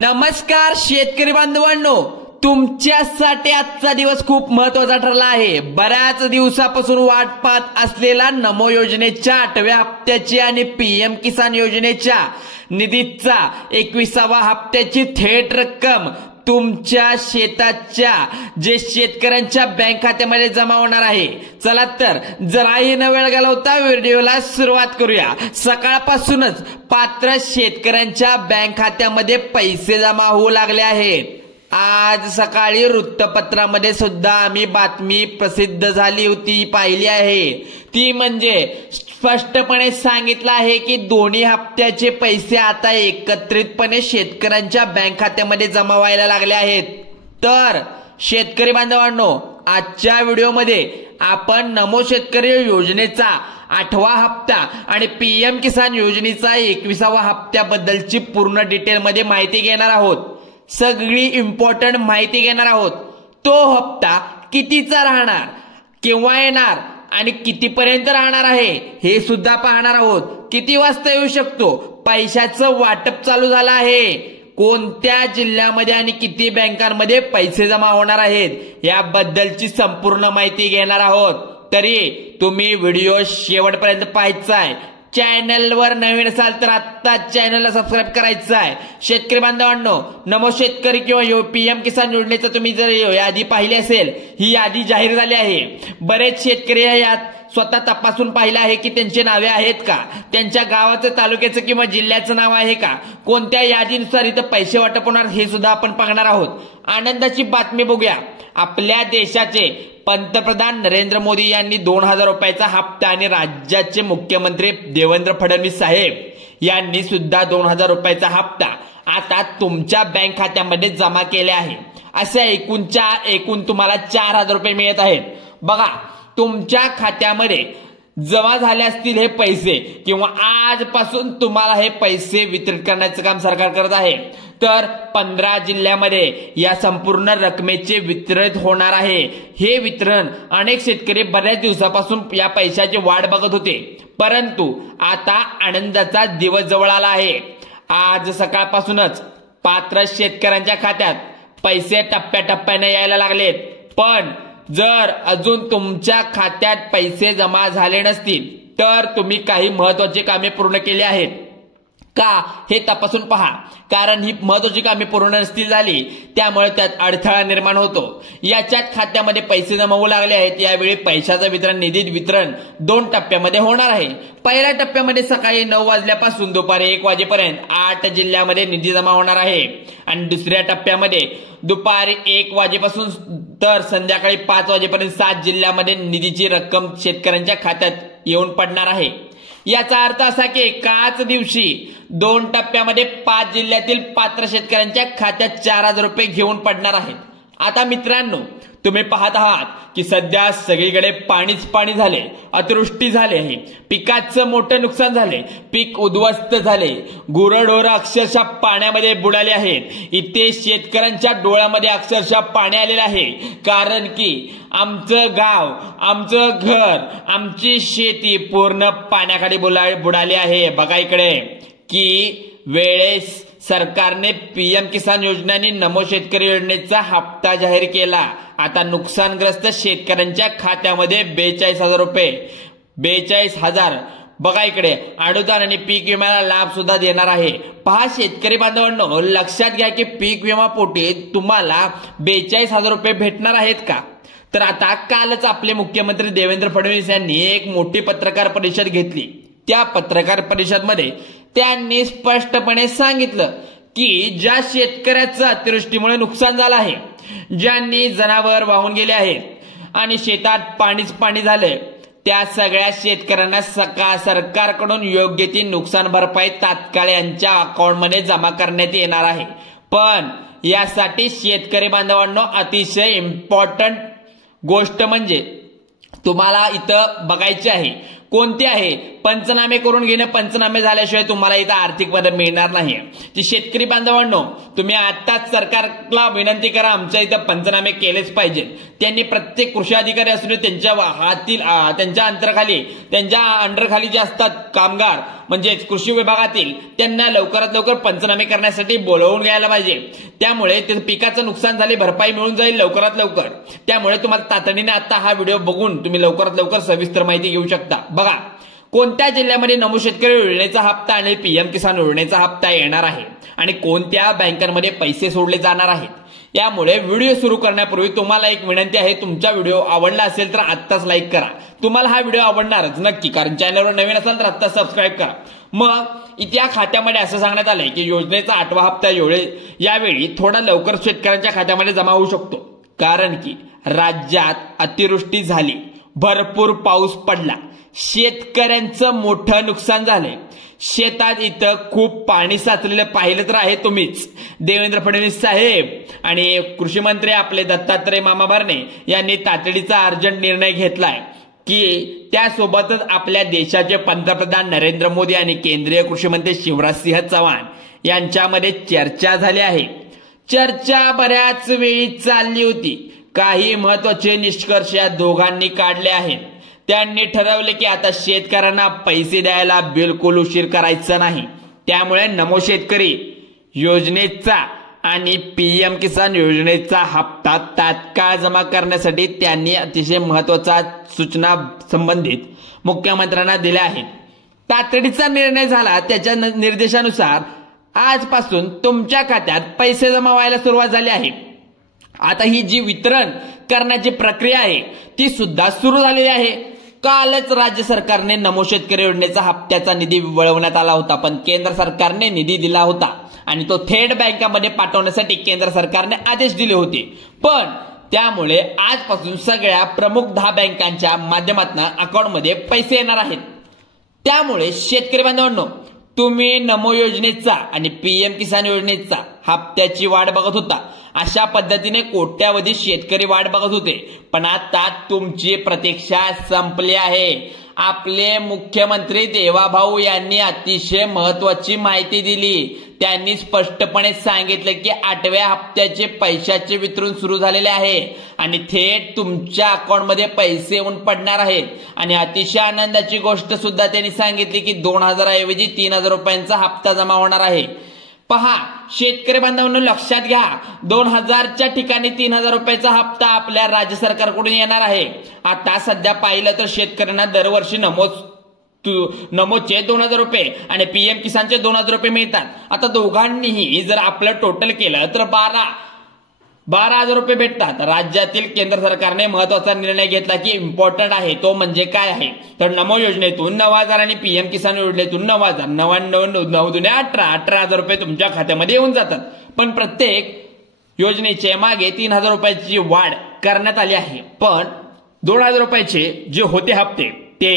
नमस्कार शेतकरी बांधवांनो, तुमच्यासाठी आजचा दिवस खूप महत्त्वाचा ठरला आहे। बऱ्याच दिवसापासून वाट पाहत असलेला नमो योजनेच्या 8व्या हप्त्याची आणि पीएम किसान योजनेच्या निधीचा 21व्या हप्त्याची थेट रक्कम तुमच्या शेताच्या जे शेतकऱ्यांच्या बँक खात्यामध्ये जमा होणार आहे। चला तर जराही न वेळ घालवता व्हिडिओला सुरुवात करूया। सकाळपासूनच पात्र शेतकऱ्यांच्या बँक खात्यामध्ये पैसे जमा होऊ लागले आहेत। आज सकाळी वृत्तपत्रामध्ये सुद्धा आम्ही बातमी प्रसिद्ध झाली होती पाहिली आहे। ती म्हणजे स्पष्टपणे सांगितलं आहे की दोन्ही हप्त्याचे पैसे आता एकत्रितपणे शेतकऱ्यांच्या बँक खात्यामध्ये जमा व्हायला लागले आहेत। तर शेतकरी बांधवांनो, आजच्या व्हिडिओमध्ये आपण नमो शेतकरी योजनेचा 8वा हप्ता आणि पीएम किसान योजनेचा 21व्या हप्त्याबद्दलची पूर्ण डिटेलमध्ये माहिती घेणार आहोत। सगळी इम्पॉर्टंट माहिती घेणार आहोत। तो हप्ता कितीचा राहणार, केव्हा येणार आणि कितीपर्यंत राहणार आहे हे सुद्धा पाहणार आहोत। किती वाजता येऊ शकतो, पैशाचं वाटप चालू झालं आहे, कोणत्या जिल्ह्यामध्ये आणि किती बँकांमध्ये पैसे जमा होणार आहेत याबद्दलची संपूर्ण माहिती घेणार आहोत। तरी तुम्ही व्हिडिओ शेवटपर्यंत पाहायचा आहे। चॅनलवर नवीन असाल तर आता चॅनलला सबस्क्राईब करायचं आहे। शेतकरी बांधवांनो, नमो शेतकरी किंवा पीएम किसान योजनेचं तुम्ही जर यादी पाहिली असेल, ही यादी जाहीर झाली आहे। बरेच शेतकरी यात स्वतः तपासून पाहिलं आहे की त्यांचे नावे आहेत का, त्यांच्या गावाचं, तालुक्याचं किंवा जिल्ह्याचं नाव आहे का, कोणत्या यादीनुसार इथं पैसे वाटप होणार हे सुद्धा आपण पाहणार आहोत। आनंदाची बातमी बघूया। आपल्या देशाचे पंतप्रधान नरेंद्र मोदी यांनी 2000 रुपयाचा हप्ता आणि राज्याचे मुख्यमंत्री देवेंद्र फडणवीस साहेब यांनी सुद्धा 2000 रुपयाचा हप्ता आता तुमच्या बँक खात्यामध्ये जमा केले आहे। असे एकूण तुम्हाला 4000 रुपये मिळत आहेत। बघा, तुमच्या खात्यामध्ये जमा झाले असतील हे पैसे किंवा आजपासून तुम्हाला हे पैसे वितरित करण्याचं काम सरकार करत आहे। तर 15 जिल्ह्यामध्ये या संपूर्ण रकमेचे वितरण होणार आहे। हे वितरण अनेक शेतकरी बऱ्याच दिवसापासून या पैशाची वाट बघत होते, परंतु आता आनंदाचा दिवस जवळ आला आहे। आज सकाळपासूनच पात्र शेतकऱ्यांच्या खात्यात पैसे टप्प्याटप्प्याने यायला लागलेत। पण जर अजून तुमच्या खात्यात पैसे जमा झाले नसतील तर तुम्ही काही महत्त्वाची कामे पूर्ण केली आहेत का हे तपासून पहा, कारण ही महत्त्वाची कामे पूर्ण नसतील झाली त्यामुळे त्यात अडथळा निर्माण होतो। याच्यात खात्यामध्ये पैसे जमा होऊ लागले आहेत। यावेळी पैशाचं वितरण, निधी वितरण 2 टप्प्यामध्ये होणार आहे। पहिल्या टप्प्यामध्ये सकाळी 9 वाजल्यापासून दुपारी 1 वाजेपर्यंत 8 जिल्ह्यामध्ये निधी जमा होणार आहे आणि दुसऱ्या टप्प्यामध्ये दुपारी 1 वाजेपासून तर संध्याकाळी 5 वाजेपर्यंत 7 जिल्ह्यामध्ये निधीची रक्कम शेतकऱ्यांच्या खात्यात येऊन पडणार आहे। याचा अर्थ असा की एकाच दिवशी 2 टप्प्यामध्ये 5 जिल्ह्यातील पात्र शेतकऱ्यांच्या खात्यात 4000 रुपये घेऊन पडणार आहेत। आता मित्रांनो, तुम्ही पाहत आहात की सध्या सगळीकडे पाणीच पाणी झाले, अतिवृष्टी झाली आहे, पिकाचं मोठं नुकसान झाले, पीक उद्ध्वस्त झाले, गुरढोरं अक्षरशः पाण्यामध्ये बुडाले आहेत। इथे शेतकऱ्यांच्या डोळ्यामध्ये अक्षरशः पाणी आलेलं आहे, कारण की आमचं गाव, आमचं घर, आमची शेती पूर्ण पाण्याखाली बुडाली आहे। बघा इकडे की वेळेस सरकारने पीएम किसान योजना आणि नमो शेतकरी योजनेचा हप्ता जाहीर केला। आता नुकसानग्रस्त शेतकऱ्यांच्या खात्यामध्ये 42,000 रुपये, 42,000 बघा इकडे अनुदान आणि पीक विम्याला लाभ सुद्धा देणार आहे। पहा शेतकरी बांधवांनो, लक्षात घ्या की पीक विमा पोटी तुम्हाला 42,000 रुपये भेटणार आहेत का? तर आता कालच आपले मुख्यमंत्री देवेंद्र फडणवीस यांनी एक मोठी पत्रकार परिषद घेतली। त्या पत्रकार परिषदेमध्ये त्यांनी स्पष्टपणे सांगितलं की ज्या शेतकऱ्याचं अतिवृष्टीमुळे नुकसान झालं आहे, ज्यांनी जनावर वाहून गेले आहेत आणि शेतात पाणीच पाणी झालंय, त्या सगळ्या शेतकऱ्यांना सरकारकडून योग्य ती नुकसान भरपाई तात्काळ यांच्या अकाउंटमध्ये जमा करण्यात येणार आहे। पण यासाठी शेतकरी बांधवांनो, अतिशय इम्पॉर्टंट गोष्ट म्हणजे तुम्हाला इथं बघायची आहे, कोणती आहे? पंचनामे करून घेणं, पंचनामे झाल्याशिवाय तुम्हाला इथं आर्थिक मदत मिळणार नाही। ती शेतकरी बांधवांनो, तुम्ही आताच सरकारला विनंती करा, आमच्या इथं पंचनामे केलेच पाहिजे। त्यांनी प्रत्येक कृषी अधिकारी असू दे त्यांच्या हातील त्यांच्या अंतराखाली त्यांच्या अंडरखाली जे असतात कामगार म्हणजे कृषी विभागातील, त्यांना लवकरात लवकर पंचनामे करण्यासाठी बोलवून घ्यायला पाहिजे। त्यामुळे पिकाचं नुकसान झाले भरपाई मिळून जाईल लवकरात लवकर। त्यामुळे तुम्हाला तातडीने आता हा व्हिडिओ बघून तुम्ही लवकरात लवकर सविस्तर माहिती घेऊ शकता। बघा, कोणत्या जिल्ह्यामध्ये नमो शेतकरी योजनेचा हप्ता आणि पीएम किसान योजनेचा हप्ता येणार आहे आणि कोणत्या बँकांमध्ये पैसे सोडले जाणार आहेत। यामुळे व्हिडिओ सुरू करण्यापूर्वी तुम्हाला एक विनंती आहे, तुमचा व्हिडिओ आवडला असेल तर आत्ताच लाईक करा। तुम्हाला हा व्हिडिओ आवडणारच नक्की, कारण चॅनलवर नवीन असाल तर आत्ता सबस्क्राईब करा। मग इथे या खात्यामध्ये असं सांगण्यात आलंय की योजनेचा 8वा हप्ता यावेळी थोडा लवकर शेतकऱ्यांच्या खात्यामध्ये जमा होऊ शकतो, कारण की राज्यात अतिवृष्टी झाली, भरपूर पाऊस पडला, शेतकऱ्यांचं मोठं नुकसान झालंय। शेतात इथं खूप पाणी साचलेलं पाहिलं तर आहे तुम्हीच। देवेंद्र फडणवीस साहेब आणि कृषी मंत्री आपले दत्तात्रय मामा भरणे यांनी तातडीचा अर्जंट निर्णय घेतलाय की त्यासोबतच आपल्या देशाचे पंतप्रधान नरेंद्र मोदी आणि केंद्रीय कृषी मंत्री शिवराज सिंह चौहान यांच्यामध्ये चर्चा झाली आहे। चर्चा बऱ्याच वेळी चालली होती, काही महत्वाचे निष्कर्ष या दोघांनी काढले आहेत। त्यांनी ठरवले की आता शेतकऱ्यांना पैसे द्यायला बिलकुल उशीर करायचा नाही। त्यामुळे नमो शेतकरी योजनेचा आणि पीएम किसान योजनेचा हप्ता तात्काळ जमा करण्यासाठी त्यांनी अतिशय महत्वाच्या सूचना संबंधित मुख्यमंत्र्यांना दिल्या आहेत। तातडीचा निर्णय झाला, त्याच्या निर्देशानुसार आजपासून तुमच्या खात्यात पैसे जमा व्हायला सुरुवात झाली आहे। आता ही जी वितरण करण्याची प्रक्रिया आहे ती सुद्धा सुरू झालेली आहे। कालच राज्य सरकारने नमो शेतकरी योजनेचा हप्त्याचा निधी वळवण्यात आला होता, पण केंद्र सरकारने निधी दिला होता आणि तो थेट बँकांमध्ये पाठवण्यासाठी केंद्र सरकारने आदेश दिले होते। पण त्यामुळे आजपासून सगळ्या प्रमुख 10 बँकांच्या माध्यमातून अकाउंटमध्ये पैसे येणार आहेत। त्यामुळे शेतकरी बांधवांनो, तुम्ही नमो योजनेचा आणि पीएम किसान योजनेचा हप्त्याची वाट बघत होता, अशा पद्धतीने कोट्यावधी शेतकरी वाट बघत होते, पण आता तुमची प्रतीक्षा संपली आहे। आपले मुख्यमंत्री देवाभाऊ यांनी अतिशय महत्वाची माहिती दिली। त्यांनी स्पष्टपणे सांगितले की 8व्या हप्त्याचे पैशाचे वितरण सुरू झालेले आहे आणि थेट तुमच्या अकाउंटमध्ये पैसे येऊन पडणार आहेत। आणि अतिशय आनंदाची गोष्ट सुद्धा त्यांनी सांगितली की 2000 ऐवजी 3000 रुपयांचा हप्ता जमा होणार आहे। पहा शेतकरी बांधवांनो, लक्षात घ्या, 2000च्या ठिकाणी 3000 रुपयाचा हप्ता आपल्या राज्य सरकारकडून येणार आहे। आता सध्या पाहिलं तर शेतकऱ्यांना दरवर्षी नमोचे 2000 रुपये आणि पीएम किसानचे 2000 रुपये मिळतात। आता दोघांनीही जर आपलं टोटल केलं तर 12,000 रुपये भेटतात। राज्यातील केंद्र सरकारने महत्वाचा निर्णय घेतला की इम्पॉर्टंट आहे, तो म्हणजे काय आहे तर नमो योजनेतून 9000 आणि पीएम किसान योजनेतून 9000, 9 दुने 18,000 रुपये तुमच्या खात्यामध्ये येऊन जातात। पण प्रत्येक योजनेचे मागे 3000 रुपयाची वाढ करण्यात आली आहे। पण 2000 रुपयाचे जे होते हप्ते ते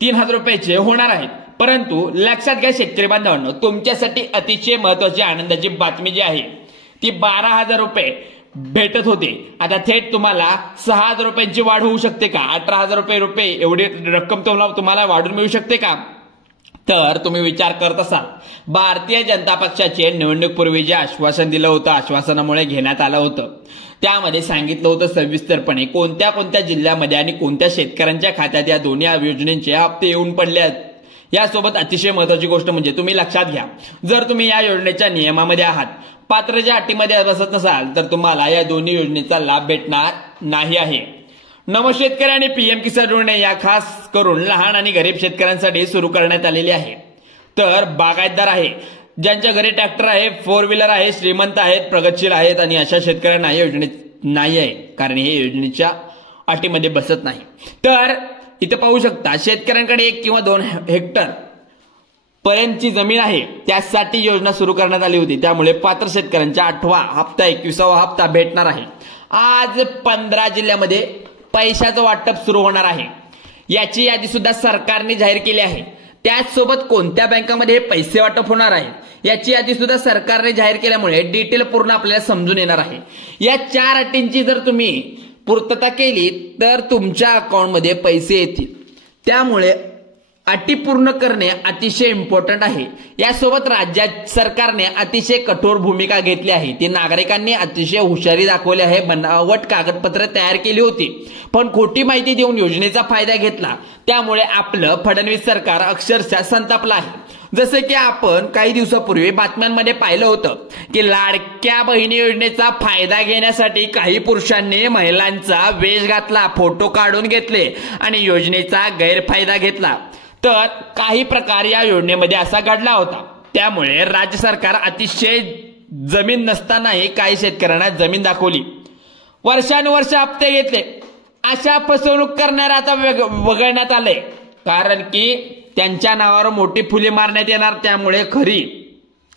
3000 रुपयाचे होणार आहेत। परंतु लक्षात घ्या शेतकरी बांधवांनो, तुमच्यासाठी अतिशय महत्वाची आनंदाची बातमी जी आहे ती 12,000 रुपये भेटत होते, आता थेट तुम्हाला 6,000 रुपयांची वाढ होऊ शकते का? 18,000 रुपये एवढी रक्कम तुम्हाला वाढून मिळू शकते का? तर तुम्ही विचार करत असाल, भारतीय जनता पक्षाचे निवडणूकपूर्वी जे आश्वासन दिलं होतं, आश्वासनामुळे घेण्यात आलं होतं, त्यामध्ये सांगितलं होतं सविस्तरपणे कोणत्या कोणत्या जिल्ह्यामध्ये आणि कोणत्या शेतकऱ्यांच्या खात्यात या दोन्ही योजनेचे हप्ते येऊन पडले आहेत। यासोबत अतिशय महत्वाची गोष्ट म्हणजे तुम्ही लक्षात घ्या, जर तुम्ही या योजनेच्या नियमामध्ये आहात, पात्रतेच्या अटीमध्ये बसत नसाल तर तुम्हाला या दोन्ही योजनेचा लाभ भेटणार नाही आहे। नमो शेतकरी आणि पीएम किसान योजना या खास करून लहान आणि गरीब शेतकऱ्यांसाठी सुरू करण्यात आलेली आहे। तर बागायतदार आहे, ज्यांच्या घरी ट्रॅक्टर आहे, 4 व्हीलर आहे, श्रीमंत आहेत, प्रगतशील आहेत आणि अशा शेतकऱ्यांना या योजनेत नाही आहे, कारण हे योजनेच्या अटीमध्ये बसत नाही। तर इथे पाहू शकता शेतकऱ्यांकडे 1 किंवा 2 हेक्टर पर्यंतची जमीन आहे, त्यासाठी योजना सुरू करण्यात आली होती। त्यामुळे पात्र शेतकऱ्यांचा 8वा हप्ता 21वा हप्ता भेटणार आहे। आज 15 जिल्ह्यामध्ये पैशाचं वाटप सुरू होणार आहे, याची यादी सुद्धा सरकारने जाहीर केली आहे। त्याचसोबत कोणत्या बँकांमध्ये हे पैसे वाटप होणार आहे याची यादी सुद्धा सरकारने जाहीर केल्यामुळे डिटेल पूर्ण आपल्याला समजून येणार आहे। या 4 अटींची जर तुम्ही पूर्तता केली तर तुमच्या अकाउंटमध्ये पैसे येतील। त्यामुळे अटी पूर्ण करणे अतिशय इम्पॉर्टंट आहे। यासोबत राज्य सरकारने अतिशय कठोर भूमिका घेतली आहे। ती नागरिकांनी अतिशय हुशारी दाखवली आहे, बनावट कागदपत्र तयार केली होती, पण खोटी माहिती देऊन योजनेचा फायदा घेतला। त्यामुळे आपलं फडणवीस सरकार अक्षरशः संतापलं आहे। जसे की आपण काही दिवसापूर्वी बातम्यांमध्ये पाहिलं होतं की लाडक्या बहिणी योजनेचा फायदा घेण्यासाठी काही पुरुषांनी महिलांचा वेश घातला, फोटो काढून घेतले आणि योजनेचा गैरफायदा घेतला। तर काही प्रकार या योजनेमध्ये असा घडला होता। त्यामुळे राज्य सरकार अतिशय जमीन नसतानाही काही शेतकऱ्यांना जमीन दाखवली, वर्षानुवर्ष हप्ते घेतले। अशा फसवणूक करणाऱ्या आता वगळण्यात आले, कारण की त्यांच्या नावावर मोठी फुले मारण्यात येणार। त्यामुळे खरी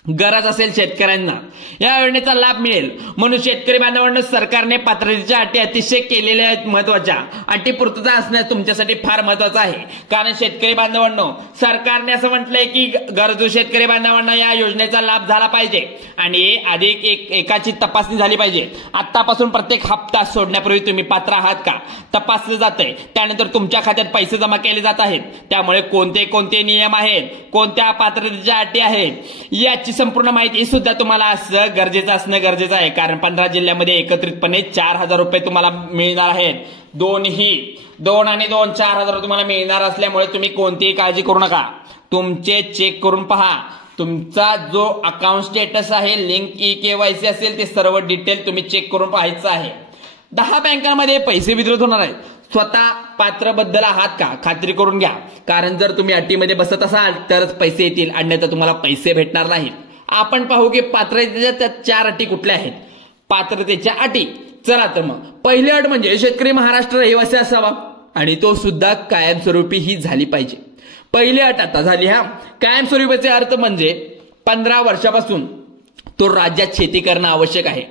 गरज असेल शेतकऱ्यांना या योजनेचा लाभ मिळेल, म्हणून शेतकरी बांधवांनो सरकारने पात्रतेच्या अटी अतिशय केलेल्या आहेत। महत्वाच्या अटी पूर्तता असणे तुमच्यासाठी फार महत्वाचं आहे, कारण शेतकरी बांधवांनो सरकारने असं म्हटलंय की गरजू शेतकरी बांधवांना या योजनेचा लाभ झाला पाहिजे आणि अधिक एकाची तपासणी झाली पाहिजे। आतापासून प्रत्येक हप्ता सोडण्यापूर्वी तुम्ही पात्र आहात का तपासले जाते, त्यानंतर तुमच्या खात्यात पैसे जमा केले जात आहेत। त्यामुळे कोणते कोणते नियम आहेत, कोणत्या पात्रतेच्या अटी आहेत याची संपूर्ण माहिती सुद्धा तुम्हाला असं गरजेचं असणं गरजेचं आहे, कारण 15 जिल्ह्यामध्ये एकत्रितपणे 4,000 रुपये तुम्हाला मिळणार आहेत। दोन आणि 4,000 तुम्हाला मिळणार असल्यामुळे तुम्ही कोणतीही काळजी करू नका। तुमचे चेक करून पहा, तुमचा जो अकाउंट स्टेटस आहे, लिंक KYC असेल, ते सर्व डिटेल तुम्ही चेक करून पाहायचं आहे। 10 बँकांमध्ये पैसे वितरित होणार आहेत। स्वतः पात्रबद्दल आहात का खात्री करून घ्या, कारण जर तुम्ही अटीमध्ये बसत असाल तरच पैसे येतील, अन्यथा तुम्हाला पैसे भेटणार नाहीत। आपण पाहू की पात्रतेच्या 4 अटी कुठल्या आहेत। पात्रतेच्या अटी, चला तर मग पहिली अट म्हणजे शेतकरी महाराष्ट्र रहिवासी असावा आणि तो सुद्धा कायमस्वरूपी ही झाली पाहिजे। पहिली अट आता झाली। कायमस्वरूपीचे अर्थ म्हणजे 15 वर्षापासून तो राज्यात शेती करणं आवश्यक आहे।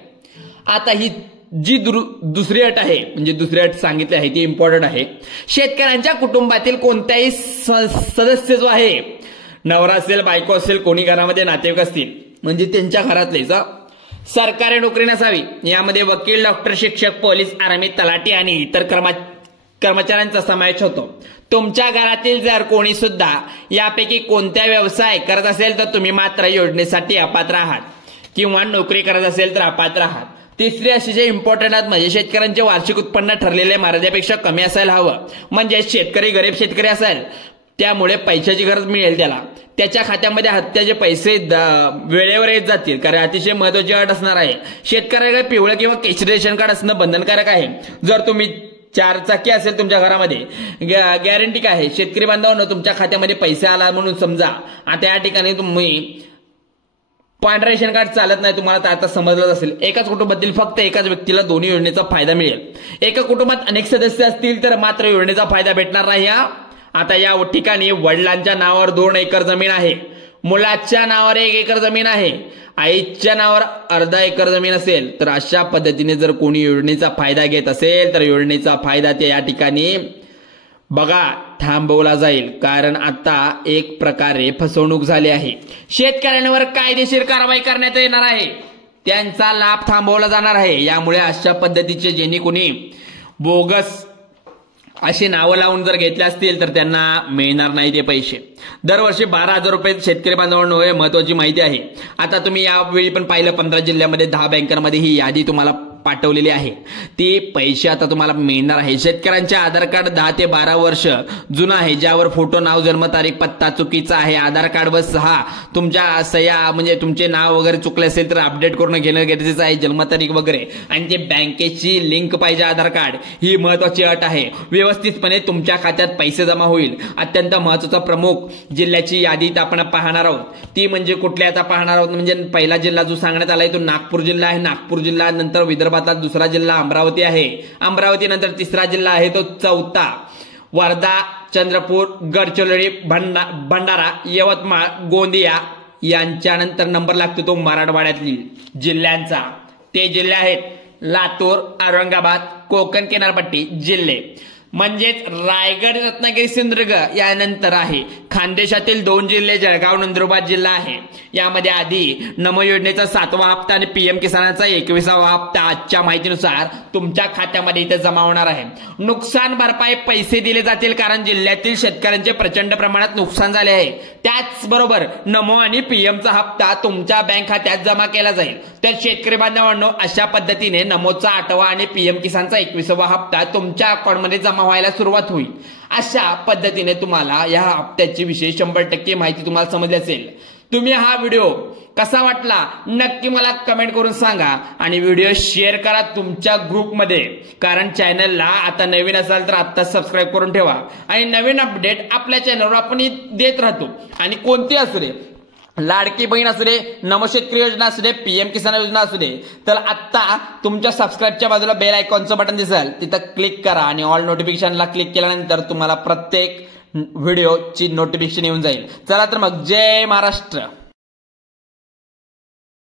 आता ही जी दुसरी अट आहे, म्हणजे दुसरी अट सांगितली आहे ती इम्पॉर्टंट आहे। शेतकऱ्यांच्या कुटुंबातील कोणत्याही सदस्य जो आहे, नवरा असेल, बायको असेल, कोणी घरामध्ये नातेवाईक असतील, म्हणजे त्यांच्या घरातलेच सरकारी नोकरी नसावी। यामध्ये वकील, डॉक्टर, शिक्षक, पोलीस, आर्मी, तलाठी आणि इतर कर्मचाऱ्यांचा समावेश होतो। तुमच्या घरातील जर कोणी सुद्धा यापैकी कोणत्या व्यवसाय करत असेल तर तुम्ही मात्र योजनेसाठी अपात्र आहात, किंवा नोकरी करत असेल तर अपात्र आहात। तिसरी अशी जे इम्पॉर्टंट आहेत म्हणजे शेतकऱ्यांचे वार्षिक उत्पन्न ठरलेल्या मर्यादेपेक्षा कमी असायला हवं, म्हणजे शेतकरी गरीब शेतकरी असेल, त्यामुळे पैशाची गरज मिळेल त्याला, त्याच्या खात्यामध्ये हप्त्याचे पैसे वेळेवर येत जातील। कारण अतिशय महत्वाची अट असणार आहे, शेतकऱ्याकडे पिवळं किंवा केशरी रेशन कार्ड असणं बंधनकारक आहे। जर तुम्ही 4 चाकी असेल तुमच्या घरामध्ये, गॅरंटी काय आहे शेतकरी बांधवांनो, तुमच्या खात्यामध्ये पैसे आला म्हणून समजा। आता या ठिकाणी तुम्ही पांढरा रेशन कार्ड चालत नाही, तुम्हाला तर आता समजलंच असेल। एकाच कुटुंबातील फक्त एकाच व्यक्तीला दोन्ही योजनेचा फायदा मिळेल। एका कुटुंबात अनेक सदस्य असतील तर मात्र योजनेचा फायदा भेटणार नाही। आता या ठिकाणी वडिलांच्या नावावर 2 एकर जमीन आहे, मुलाच्या नावावर 1 एकर जमीन आहे, आईच्या नावावर अर्धा एकर जमीन असेल, तर अशा पद्धतीने जर कोणी योजनेचा फायदा घेत असेल तर योजनेचा फायदा ते या ठिकाणी बघा थांबवला जाईल, कारण आता एक प्रकारे फसवणूक झाली आहे। शेतकऱ्यांवर कायदेशीर कारवाई करण्यात येणार आहे, त्यांचा लाभ थांबवला जाणार आहे। यामुळे अशा पद्धतीचे ज्यांनी कोणी बोगस अशी नावं लावून जर घेतले असतील तर त्यांना मिळणार नाही ते पैसे। दरवर्षी 12,000 रुपये शेतकरी बांधवांनो हे महत्वाची माहिती आहे। आता तुम्ही यावेळी पण पाहिलं 15 जिल्ह्यामध्ये 10 बँकांमध्ये ही यादी तुम्हाला पाठवलेली आहे, ती पैसे आता तुम्हाला मिळणार आहे। शेतकऱ्यांचे आधार कार्ड 10 ते 12 वर्ष जुनं आहे, ज्यावर फोटो, नाव, जन्मतारीख, पत्ता चुकीचा आहे, आधार कार्ड व 6 तुमच्या सह्या म्हणजे तुमचे नाव वगैरे चुकले असेल तर अपडेट करून घेणं गरजेचं आहे, जन्मतारीख वगैरे, आणि ते बँकेची लिंक पाहिजे आधार कार्ड, ही महत्वाची अट आहे। व्यवस्थितपणे तुमच्या खात्यात पैसे जमा होईल। अत्यंत महत्वाचा प्रमुख जिल्ह्याची यादी आपण पाहणार आहोत, ती म्हणजे कुठल्या आता पाहणार आहोत, म्हणजे पहिला जिल्हा जो सांगण्यात आलाय तो नागपूर जिल्हा आहे। नागपूर जिल्हा नंतर विदर्भातला दुसरा जिल्हा अमरावती आहे, अमरावती नंतर तिसरा जिल्हा आहे तो चौथा वर्धा, चंद्रपूर, गडचिरोली, भंडारा, यवतमाळ, गोंदिया, यांच्यानंतर नंबर लागतो तो मराठवाड्यातील जिल्ह्यांचा। ते जिल्हे आहेत लातूर, औरंगाबाद, कोकण किनारपट्टी जिल्हे। म्हणजेच रायगड, रत्नागिरी, सिंधुदुर्ग यानंतर आहे खानदेशातील 2 जिल्हे जळगाव, नंदुरबार जिल्हा आहे. यामध्ये आधी नमो योजनेचा 7वा हप्ता आणि पीएम किसानाचा 21वा हप्ता आजच्या माहितीनुसार तुमच्या खात्यामध्ये इथे जमा होणार आहे. नुकसान भरपाई पैसे दिले जातील कारण जिल्ह्यातील शेतकऱ्यांचे प्रचंड प्रमाणात नुकसान झाले आहे. त्याचबरोबर नमो आणि पीएमचा हप्ता तुमच्या बँक खात्यात जमा केला जाईल. तर शेतकरी बांधवांनो, अशा पद्धतीने नमोचा 8वा आणि पीएम किसानचा 21वा हप्ता तुमच्या अकाउंटमध्ये जमा व्हायला सुरुवात होईल. अशा पद्धतीने तुम्हाला या हप्त्याची विशेष 100% माहिती तुम्हाला समजली असेल. तुम्ही हा व्हिडिओ कसा वाटला नक्की मला कमेंट करून सांगा आणि व्हिडिओ शेअर करा तुमच्या ग्रुपमध्ये. कारण चॅनलला आता नवीन असाल तर आता सबस्क्राईब करून ठेवा आणि नवीन अपडेट आपल्या चॅनलवर आपण देत राहतो. आणि कोणती असू दे, लाडकी बहीण असू दे, नमो शेतकरी योजना असू दे, पीएम किसान योजना असू दे, तर आता तुमच्या सबस्क्राईबच्या बाजूला बेल आयकॉनचं बटन दिसेल, तिथं क्लिक करा आणि ऑल नोटिफिकेशनला क्लिक केल्यानंतर तुम्हाला प्रत्येक व्हिडिओची नोटिफिकेशन येऊन जाईल. चला तर मग, जय महाराष्ट्र.